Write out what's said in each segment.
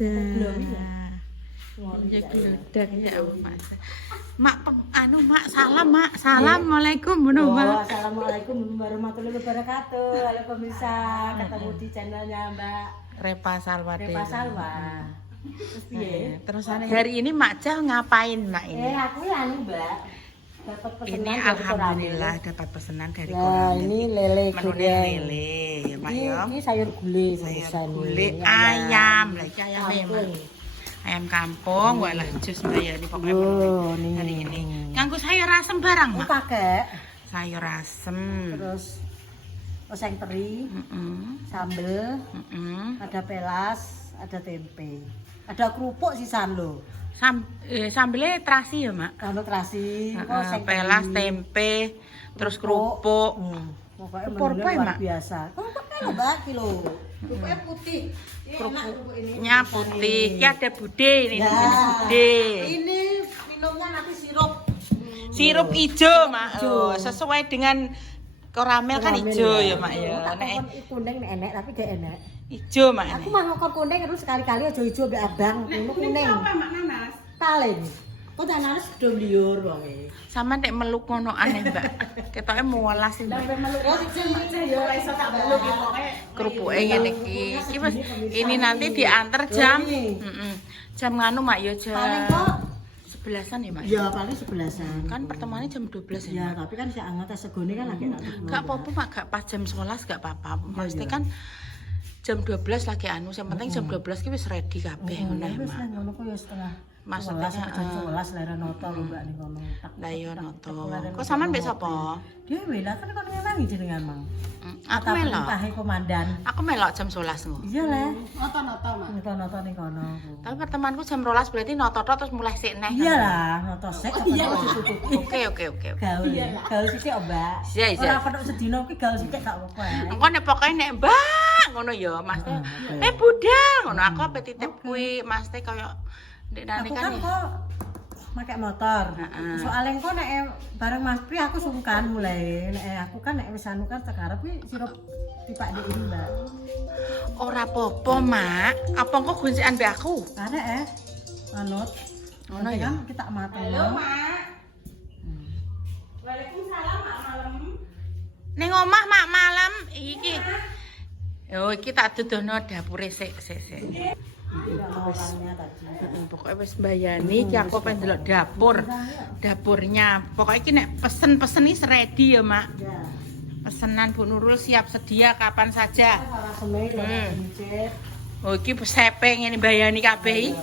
Ya gludak ya Mas. Mak Mak salam Mak. Assalamualaikum Assalamualaikum warahmatullahi wabarakatuh. Halo pemirsa, ketemu di channelnya Mbak Repa Salwa. Repa Salwa. Terus piye? Terus hari ini Mak Jah ngapain Mak ini? Aku ya Mbak. Dapat pesanan Ini dari alhamdulillah dapat pesanan dari Nah, Koramil. ini lele Menunya goreng. lele, Mak Ini, ya. ini sayur gulai, Sayur gulai ayam, lagi ayam memang. Ayam kampung, walah jus Mbak ya ini pokoknya menu hari ini. Nganggo sayur asem barang Mak. Pakai Sayur asem. terus oseng teri, sambel, ada pelas, ada tempe. Ada kerupuk sisan lho. Sambelnya terasi ya Mak. Sambel terasi, Pelas, tempe, terus kerupuk. Pokoknya Kerupuk menunya ya, luar Mak? biasa. Kerupuknya lho Mbak, kilo. Kerupuknya putih. Kerupuknya putih. Ini ada bude ini. Ya. Bude. Ini minumnya nanti sirup. Sirup hijau Mak. Hijau. Oh, sesuai dengan Koramil kan hijau ya Mak ya. Tak Nek kokon kuning enek tapi gak enek. hijau Mak. Aku mah ngokon kuning terus sekali-kali aja hijau mbek abang, ngono kuning. Apa Mak nanas? Talen. Kok nanas do liur wonge. Sama nek meluk ngono aneh Mbak. Ketoke mualas sih Mbak. Kerupuke ngene iki. Iki wis ini nanti diantar jam jam nganu Mak ya Paling jam kok 11-an ya Mak. ya paling 11-an. Kan pertemuannya jam 12 ya. Ya, Mak? tapi kan si anget segone kan lagi tak. Gak apa-apa Mak, gak pas jam 11 gak apa-apa. Pasti kan jam 12 lagi anu, yang penting jam 12 ki wis ready kabeh ngono ya Wis Mak. lah ngono ku ya setengah. Maksudnya, jam 11 lera noto lho Mbak ning kono. Lah yo noto. Kok sampean mbek sapa? Dhewe lah kan kono ngewangi jenengan Mang. Aku melok. Pahe komandan. Aku melok jam 11 ngono. Iya le. Noto-noto Mak. Noto-noto ning kono. Tapi pertemuanku jam 12 berarti noto-noto terus mulai sik neh. Iya lah, noto sek Oke. gaul sithik Mbak. Iya. Ora petuk sedina kuwi gaul sithik gak apa-apa. Engko nek pokoke nek Mbak ngono ya, Mas. Budal ngono aku ape titip kuwi Mas teh kaya ndek nani Aku kan. kan kok pakai motor. Soalnya kok nek bareng Mas Pri aku sungkan mulai. Nek aku kan nek wis anu kan sekarang kuwi sirup tipak dek ini Mbak. Ora apa-apa, Mak. Apa engko goncikan mbek aku? Karena anut Ngono ya. kan kita mateng. Mak. Waalaikumsalam, Mak malam. Ning omah Mak malam iki. Oh, iki tak dudono dapure sik. Pokoknya wis mbayani iki aku pengen delok dapurnya. Pokoknya iki nek pesen iki ready ya, Mak. Pesanan Bu Nurul siap sedia kapan saja. Oh iki pesepe ngene mbayani kabeh.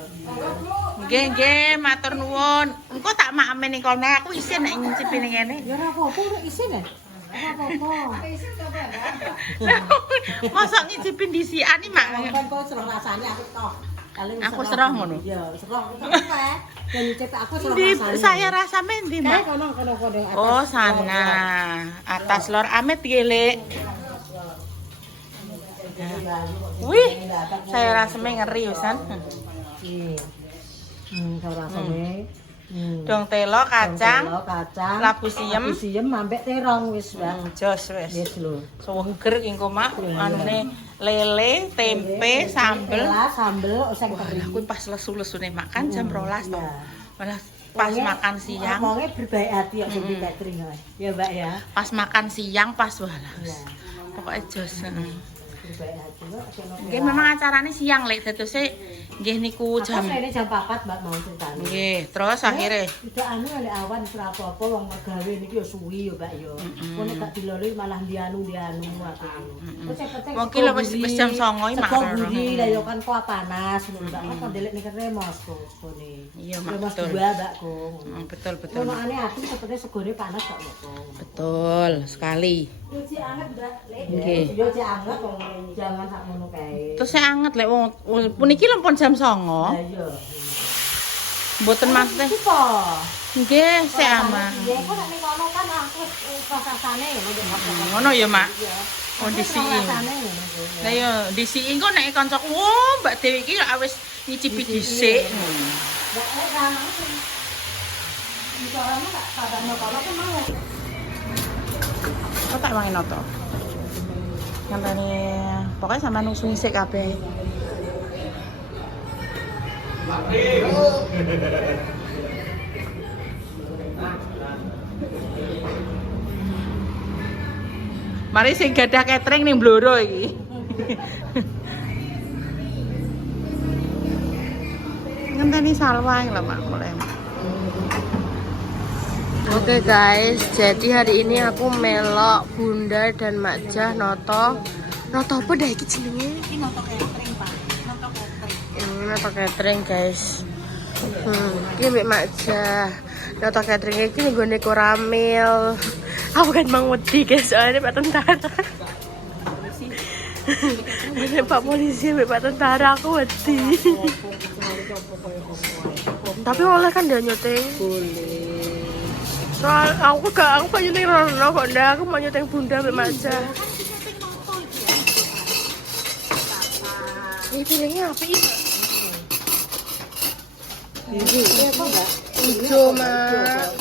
Nggih, matur nuwun. Engko tak makame ning kono aku isin nek nyicipi ning kene. Ya ora apa-apa nek isin ya. Apa-apa. Mosok ngicipin disian iki, Mak. Kan kok serah rasane aku toh. Aku serah ngono. Ya, serah. Dan nyicip aku serah Di rasane. saya rasa mendi, Mak. Kono. Oh, sana. Atas Lor Amit gile. Wih, saya rasa ngeri Usan. Kalau rasane. Dong telo kacang, kacang, labu siem ambek terong wis, Bang. jos wis. Wis lho. Seger engko Mak, anune lele, tempe, sambel. Sambel oseng teri. Aku pas lesu-lesune makan jam 12 toh. Malah pas makan siang. Ngomongnya berbaik hati ya sampai catering ya, Mbak ya. Pas makan siang pas walah. Pokoknya jos. Berbaik hati kok. Nggih memang acarane siang lek dadose nggih niku Jam jam. ini jam 4 Mbak mau ceritane. Nggih, terus akhirnya Tidak anu oleh awan ora apa-apa wong megawe niki ya suwi ya, Mbak ya. Kok nek gak diloloi malah dianu aku. Terus yang penting Wong ki lho wis jam 09.00 iki Mak. mak. Guri lah ya kan kok panas ngono Mbak. Kan ndelek ning remos kok ne. Iya, Mak, Remos betul. 2 Mbak kok. Betul. Ono aneh ati seperti segone panas kok apa. Betul sekali. Cuci anget Mbak. Nggih. Yo cuci anget wong jangan sak ngono kae. Terus saya anget lek wong puniki lempun jam 09.00. Iya. Mboten Mas teh. Apa? Nggih, saya ama. Ya kok nek ning kono kan aku rasane Ngono ya, Mak. Kondisi. Lah yo disiki engko nek kancaku, "Oh, Mbak Dewi iki wis nyicipi dhisik." Kok tak wangi noto. Sampai pokoknya sama nusung sik kabeh. Mari sing gadah catering ning Bloro iki. Ngenteni salwa lho Mak mulai. Oke guys, jadi hari ini aku melok Bunda dan Mak Jah noto apa dah iki jenenge? Ini noto catering, Pak. Noto catering. Ini noto catering guys. Ini Mbak Mak Jah. Noto catering iki nggone koramil. Aku kan mang wedi guys, soalnya Pak Tentara. Ini Pak Polisi, Pak Tentara aku wedi. Tapi oleh kan dia nyuting. Boleh. Soal aku gak nyuting Rono kok ndak, aku mau nyuting Bunda Mbak Mak Jah. Ini pilihnya apa ini? Ini apa enggak? Ijo Mak.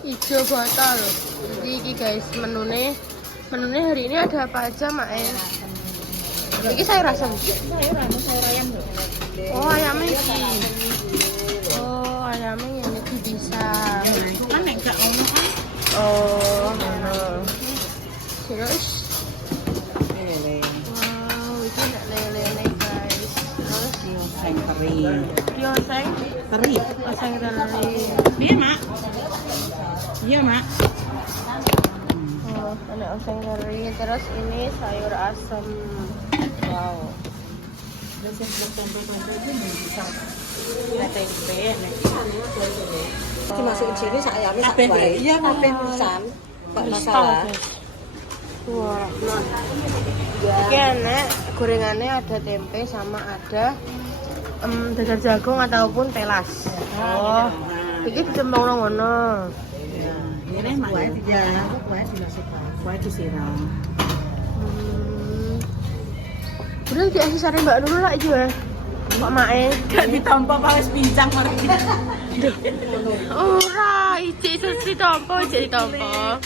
Ijo botol. Jadi ini guys menunya hari ini ada apa aja Mak? Ini sayur asam. Sayur ayam loh. Oh ayamnya ini. Oh ayamnya yang ini bisa. Itu kan enggak ngono kan? Oh ngono. Terus wow itu enggak lele guys. Terus Dioseng teri. dioseng Teri. oseng teri. Iya, Mak. Iya, Mak. Oh, ada oseng teri. Terus ini sayur asem. Wow. Dan yang tempe-tempe itu bisa. Tempe. Dimasukin sini ayamnya sak bae. Iya, kabeh pisan. Enggak masalah. Wah, nah. Ini enak, gorengannya ada tempe sama ada dadar jagung ataupun telas. Oh, ini dicembang ngono. Ini mah ya tidak, kuah dimasukkan, kuah disiram. Udah dikasih saran Mbak Nurul lah juga. Pak Mae. Gak ditampa pakai pincang mari. Ora, ijik ditampa, ijik ditampa.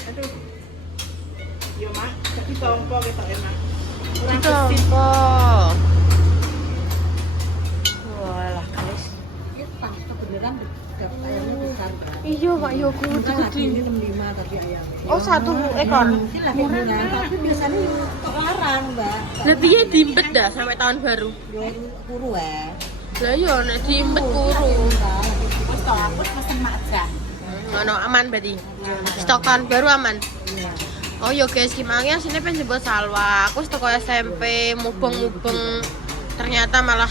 Yo, Mak, tapi ditampa ketok enak. Ditampa. Walah, guys. Ya pas kebenaran ayamnya besar. Iya, Mak, yo kudu Tadi gede. 5 tapi ayamnya. Oh, 1 ekor. Murah, tapi biasanya kok larang, Mbak. Lah piye diimpet dah sampai tahun baru? Yo kuru ya. Lah yo nek diimpet kuru. Wes tok aku pesen Mak Jah. Ngono aman berarti. Stok tahun baru aman. Iya. Oh yo guys, gimana sini pengen jemput Salwa. Aku toko SMP mubeng-mubeng. Ternyata malah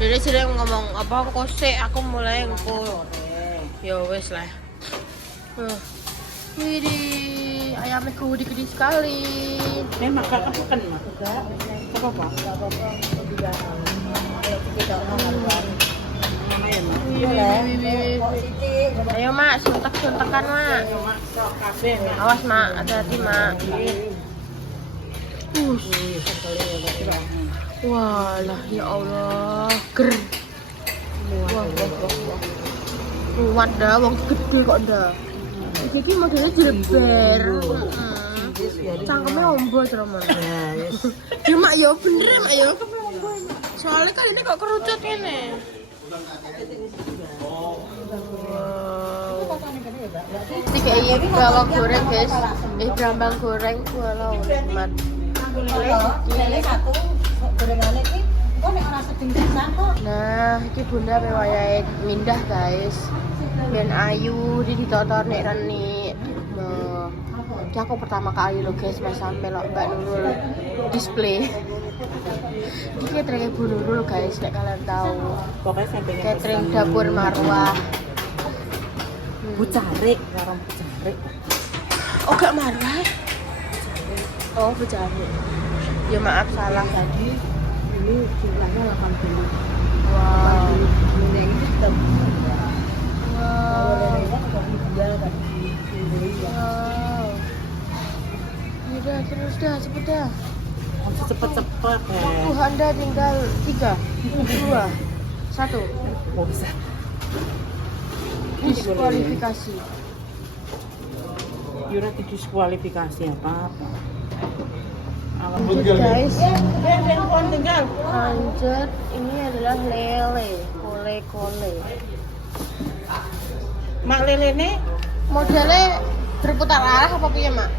dia sering ngomong apa aku kosek, aku mulai engko. Yo wes lah. Widih, ayamnya gede sekali. Memang gak kebukan, Mak. Enggak. Apa-apa? Enggak apa-apa. Tidak. Ayo kita ngomong. Ayo Mak, suntek-suntekan Mak. Awas Mak, hati-hati Mak. Walah ya Allah, ger. Wah. Kuat dah, wong gede kok dah. Jadi modelnya jeber. Cangkemnya ombo teman. Ya Mak, ya bener Mak ya. Soalnya kan ini kok kerucut ini. Wow. Tiga iya bawang goreng guys. Brambang goreng. Walau nikmat. Ini satu gorengannya ini kok nek ora sedeng pisan kok. Nah, iki Bunda wayahe mindah guys. Ben ayu ditotor nek reni. Iki aku pertama kali lo guys mas sampe lo Mbak Nurul display. Ini catering Bu Nurul guys, nek kalian tahu. Pokoknya sampai Catering dapur Marwah. bucarik, karo bucarik. Oh gak Marwah? Oh bucarik. Ya maaf salah tadi. Ini jumlahnya 80. Wow. Ini ini sudah Wow. dijual kan. Wow. Udah terus dah cepet dah. Cepet-cepet ya. Anda tinggal 3, 2, 1. Mau bisa. Diskualifikasi. Yura diskualifikasi apa-apa. Guys, Tinggal. lanjut ini adalah lele. kole. Mak lelene Modelnya berputar arah apa piye, Mak?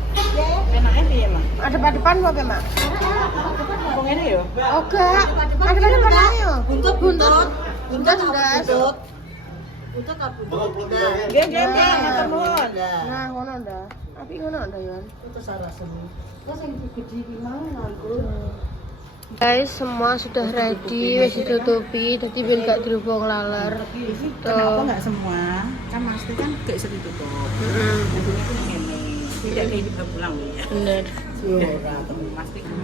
enaknya piye, Mak? Adep-adepan apa piye, Mak? Kok ngene yo? Oh, enggak. Adep-adepan ayo. Buntut. Buntut ndas. Buntut apa buntut? Nggih, ngatur nuwun. Nah, ngono ndak. Tapi ngono ndak, Yon? Itu salah seni. Terus yang gede iki mang nganggo. Guys, semua sudah ready, wis ditutupi, dadi ben gak dirubung laler. Kenapa enggak semua? Kan pasti kan gak iso ditutup. Heeh. Jadi itu ngene. Tidak kayak kita pulang ya. Bener. Ora ketemu pasti cuma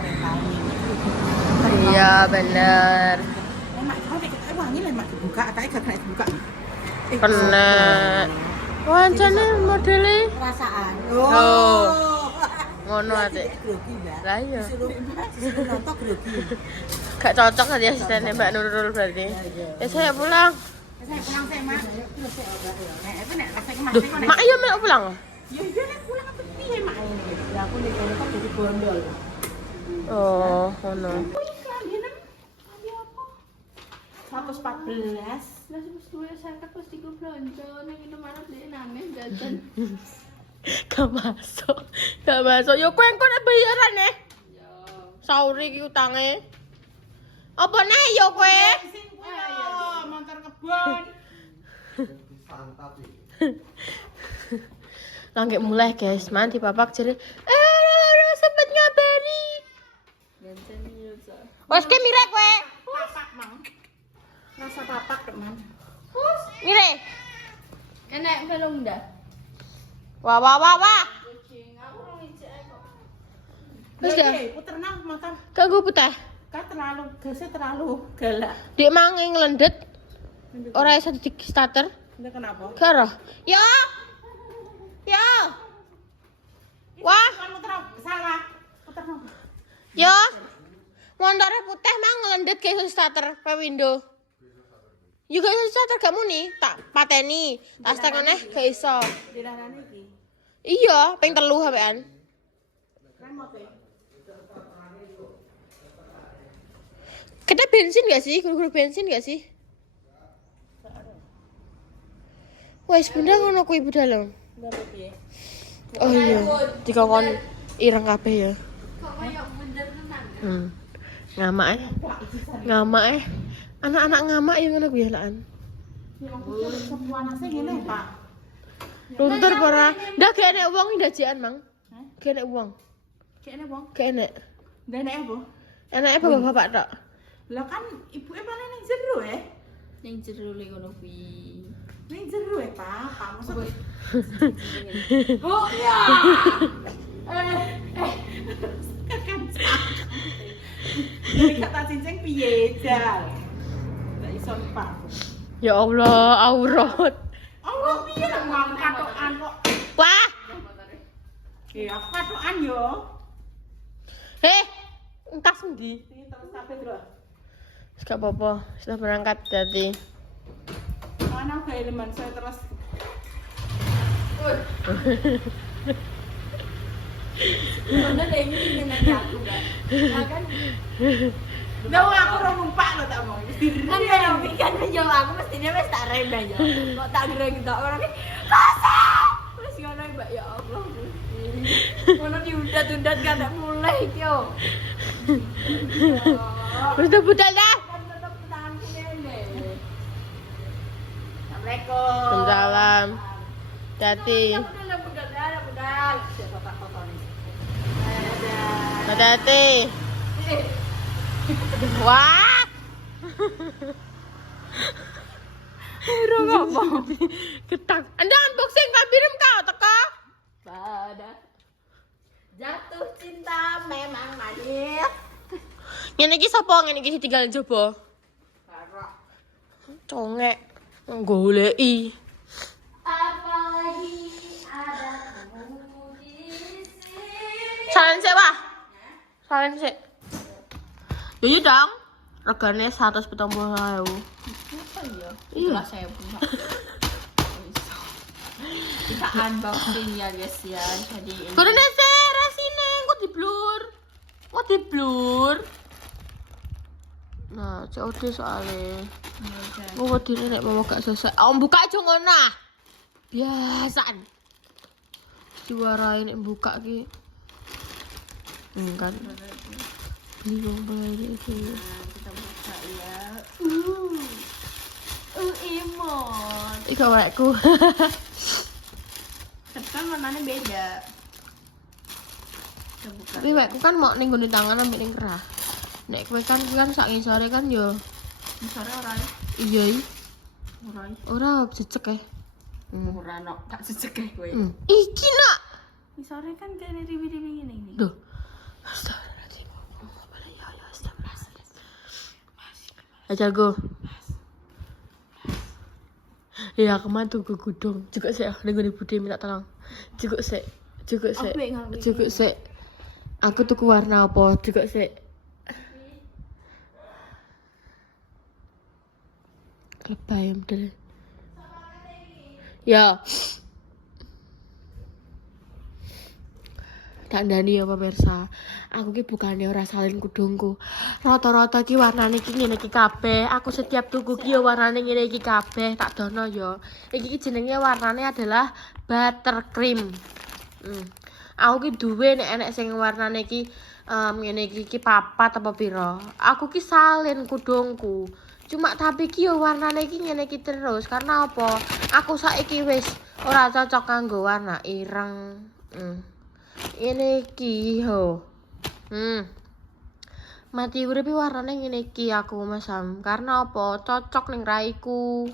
perintahnya. Iya, bener. Mak kau kita wangi lah mak dibuka, kayak gak kena dibuka. Kena. Wancane modele Perasaan. Oh. Ngono ate. Grogi, Mbak. Lah iya. Disuruh nonton grogi. Gak cocok tadi asistennya Mbak Nurul berarti. Ya saya pulang. Saya pulang saya mak. Terus saya obat ya. Nek itu nek rasa kemas Duh, kok Mak iya mau pulang. Ya iya nek pulang apa piye mak? Ya aku nek ngono kok jadi bondol. Oh, ngono. Kelambinan klambi apa? 114. Lah wis duwe 50 wis diku blonjo ning Indomaret dhek nangis jajan. Gak masuk. Yo kowe engko nek bayaran nih. Yo. Sauri iki utange. Apa nih yo kowe? Sing puyo motor kebon. Langge mulai guys, manti papak jere. Ora sempet ngabari. Jajan yo sa. Wes ke mire kowe. Papak mang. Rasa papak teman. Mire. Enek belum dah. Wah. Kucing aku ora ngijek kok. Wis dah. Puter nang motor. Kanggo putih. Kan gasnya terlalu galak. Dek mang ngelendet. Ora iso di starter. Ini kenapa? Karo. Yo. Wah, Kan muter salah. Puter nang. yo. Montore putih mang ngelendet ke iso starter pe window. Yo gak iso starter gak muni, tak pateni. Tas tengene gak iso. Dilarani iki. Iya, ping 3 sampean. Remote. Kita bensin gak sih? Guru-guru bensin gak sih? Wes bunda ngono kuwi budal. Berapa piye? Oh iya, dikongkon ireng kabeh ya. Kok koyo bener tenan. Ngamak anak-anak ngamak ya ngono kuwi lakan. Sepuan asing ngene, Pak. Luntur para. Ndak gak enek wong ndajekan, Mang. Hah? Gak enek wong. Kene wong. Gak enek. Ndene apa? Enake bapak-bapak tok. Lah kan ibuke paling ning jero Ning jero le ngono kuwi. Ning jero Pak. Pak maksud. Oh iya. Ini kata cincin piye, Jal? Ndak iso Pak. Ya Allah, aurat. Allah piye nang katokan kok. Wah, Iya, katokan yo. entas endi? Iki terus sampe lho. Wis gak apa-apa, sudah berangkat jadi. Mana gawe leman saya terus. Bener deh ini nanti aku enggak. Lah kan Ndak aku ora numpak lho tak mau. Mesti kan kan menjawab aku mestinya wis tak rembah yo. Kok tak greng tok ora ki. Kasih. Wis ngono Mbak ya Allah. Ngono diundat-undat kan tak mulai iki yo. Wis budal dah. Kan tetep tanganku ngene. Assalamualaikum. Salam. Hati. Budal. Siapa tak fotonya? Hati. Wah. Ora apa. Ketak. Anda unboxing kalbirem kau teko. Pada jatuh cinta memang manis. Ngene iki sapa? Ngene iki tinggal njaba. Karo. Congek goleki. Apalagi ada kamu di sini. Salen sik, Wah. Salen sik. Jadi dong, regane 170.000. Apa ya? Iya. Saya punya. Kita unboxing ya guys ya. Jadi ini. Kurene sik resine, kok diblur. Nah, COD soalnya. Gue wedine nek mau gak selesai. Buka aja ngono. Biasaan. Diwarai nek buka ki. Kan. Bingung banget itu. Kita buka ya. Imot. Ika wekku. Tapi kan warnanya beda. Kita buka. Tapi wekku kan mau ning nggone tangan ambek ning kerah. Nek kowe kan sak ngisore kan yo. Misalnya orang Iya. orang Ora jejek eh. orang no tak sejek gue. Iki nak. Misalnya kan kayak ini ini. Duh. Astagfirullahaladzim. Ya astagfirullahaladzim. Aja go. Ya kemana tuh ke gudung. Juga sih ning ngene Bude minta tolong. Juga sih. Juga sih. Aku tuku warna apa? Juga sih. Lebay bener. Ya. Tak ndani ya pemirsa. Aku ki bukannya ora salin kudungku. Rata-rata ki warnane ki ngene iki kabeh. Aku setiap tuku ki ya warnane ngene iki kabeh. Tak dono ya. Iki ki jenenge warnane adalah buttercream. Aku ki duwe nek enek sing warnane ki ngene iki papat apa pira. Aku ki salin kudungku. Cuma tapi ki yo warnane iki ngene iki terus karena apa? Aku saiki wis ora cocok kanggo warna ireng. Ini iki ho. Mati uripe warnane ngene iki aku Mas Sam. Karena apa? Cocok ning raiku.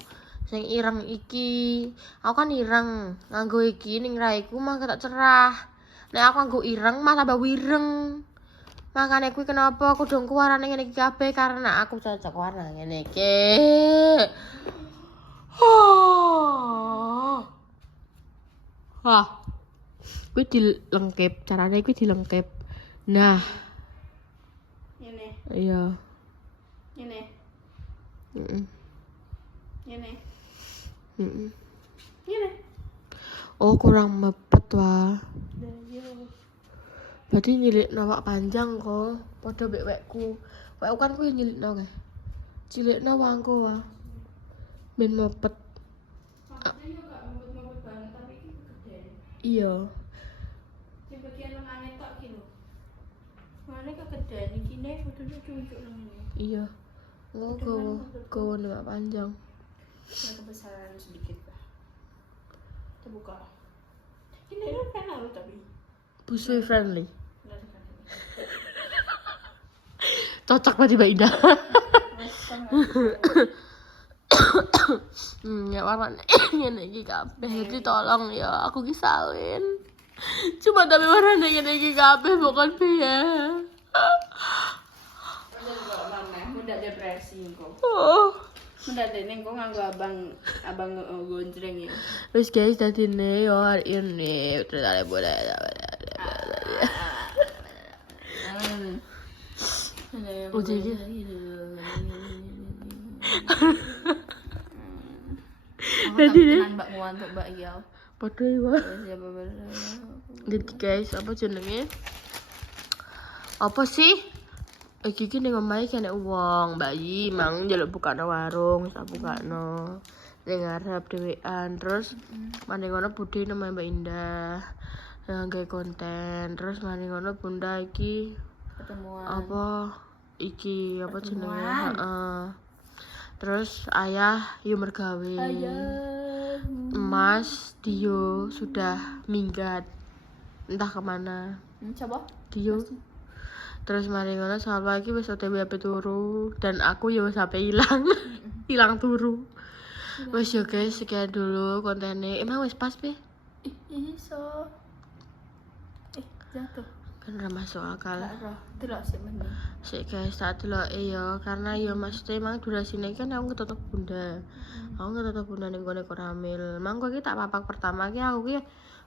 Sing ireng iki. Aku kan ireng. Nganggo iki ning raiku mah tak cerah. Nek aku nganggo ireng mah tambah wireng. Makanya kuwi kenapa kudungku warnane ngene iki kabeh karena aku cocok warna ngene iki. Wah. Kuwi dilengkep, carane kuwi dilengkep. Nah. Ini. Iya. Ini. Heeh. Ini. Ini. Oh, kurang mepet wah. Berarti nyilikno wak panjang kok. Padha mbek wekku. Wekku kan kuwi nyilikno kae. Cilikno wangku wah. Ben mepet. Iya. Sing bagian lengan tok ki lho. Mane kegedean iki ne kudune cucuk nang. Iya. Gowo wak panjang. Yang kebesaran sedikit lah. Kita buka. Ini kan lalu tapi. Busui friendly. Cocok banget Mbak Indah. Ya warnane ngene iki kabeh. Jadi tolong ya aku ki salin. Cuma tapi warnane ngene iki kabeh bukan biaya. Udah depresi kok. Oh. Udah dene kok nganggo abang gonjreng ya. Wis guys dadi ne yo hari ini terus ada boleh. Udah gitu. Jadi Mbak Muan untuk Mbak Yau. Padha wae. Jadi guys, apa jenenge? Apa sih? Iki ning omahe kene wong, bayi mang njaluk bukano warung, sak bukano. Ning ngarep dhewean, terus mane ngono Bude nang Mbak Indah. Nggawe konten, terus mane ngono Bunda iki Ketemuan. apa iki apa jenenge? Heeh. Terus ayah yo mergawe. Mas Dio sudah minggat entah kemana. Coba Dio. Terus mari ngono saat pagi wis OTW HP turu dan aku ya wis HP ilang. Hilang turu. Wis yo guys, sekian dulu kontennya. Emang wis pas pe? Iso. Jatuh. Kan ora masuk akal. Delok sik meneh. Sik guys, tak delok ya karena ya maksudnya emang durasine kan aku ketutup Bunda. Aku ketutup Bunda ning gone koramil. Mangko iki tak papak pertama ki aku ki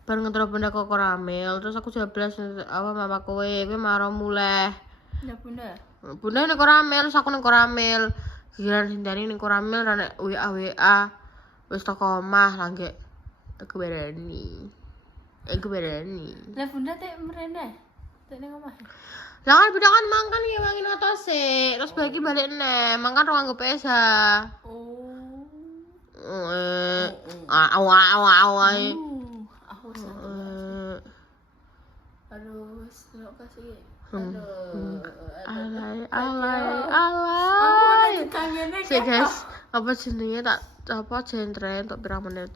bareng ngetro Bunda kok koramil, terus aku 11 apa mama kowe marah mulai. Ya Bunda. Bunda ning koramil, terus aku ning koramil. Giliran hindari ning koramil ra nek WA wis teko omah langge aku berani. Lah Bunda tek merene. Tene ngomah. Lah kan beda kan mangkan ya wangin atas terus bagi balik neh, mangkan ruang gue pesa. Oh. Awa. Aku salah. Aduh, selok kasih. Aduh. Alay. Aku udah ditangene Sih guys, apa jenenge tak apa jentre untuk berapa menit.